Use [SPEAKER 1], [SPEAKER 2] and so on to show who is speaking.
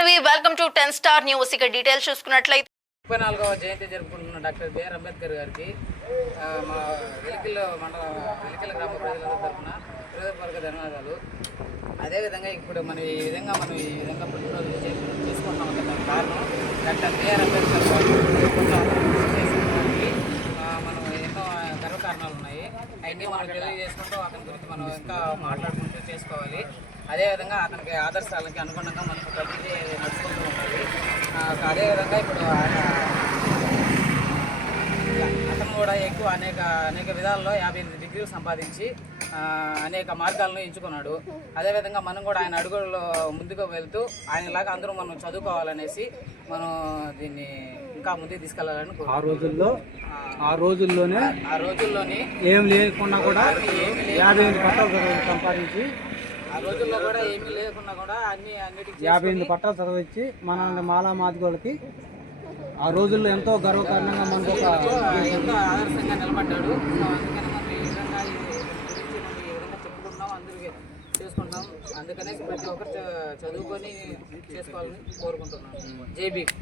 [SPEAKER 1] Ten star news ఇక details చూసుకున్నట్లయితే
[SPEAKER 2] ముప్పై నాలుగవ జయంతి జరుపుకుంటున్న డాక్టర్ బిఆర్ అంబేద్కర్ గారికి మా వెలికిల్ మండల వెలికిల గ్రామ ప్రజలందరి తరఫున హృదయపూర్వక ధన్యవాదాలు. అదేవిధంగా ఇప్పుడు మనం ఈ విధంగా మనం ఈ విధంగా పుట్టినరోజు చేసుకుంటున్నాం దానికి కారణం డాక్టర్ బిఆర్ అంబేద్కర్ గారు మనం ఎన్నో గర్వకారణాలు ఉన్నాయి. అవన్నీ మనం తెలియజేసుకుంటూ అతని గురించి మనం ఇంకా మాట్లాడుకుంటూ చేసుకోవాలి. అదేవిధంగా అతనికి ఆదర్శాలకి అనుగుణంగా మనకు ప్రతిదీ నడుచుకుంటూ ఆ, అదేవిధంగా ఇప్పుడు ఆయన అతను కూడా ఎక్కువ అనేక అనేక విధాల్లో యాభై ఎనిమిది డిగ్రీలు సంపాదించి అనేక మార్గాలను ఎంచుకున్నాడు అదేవిధంగా మనం కూడా ఆయన అడుగుల్లో ముందుకు వెళ్తూ ఆయనలాగా అందరూ మనం చదువుకోవాలనేసి మనం దీన్ని ఇంకా ముందుకు తీసుకెళ్ళాలని
[SPEAKER 3] ఆ. రోజుల్లో ఆ రోజుల్లోనే
[SPEAKER 2] ఆ రోజుల్లోని
[SPEAKER 3] ఏం లేకుండా కూడా యాభై ఎనిమిది సంపాదించి
[SPEAKER 2] రోజుల్లో కూడా ఏమీ లేకున్నా కూడా అన్ని అన్నిటికీ
[SPEAKER 3] యాభై ఎనిమిది పట్టాలు చదివించి మన మాలా మాదిగోళ్ళకి ఆ రోజుల్లో ఎంతో గర్వకారణంగా మనకు ఒక
[SPEAKER 2] ఎంతో ఆదర్శంగా నిలబడ్డాడు. సో అందుకని మనం ఈ విధంగా ఈ గురించి మనం ఈ విధంగా చెప్పుకుంటున్నాం. అందరికీ చేసుకుంటాం అందుకనే ప్రతి ఒక్కరు చదువుకొని చేసుకోవాలని కోరుకుంటున్నాం జై భీమ్.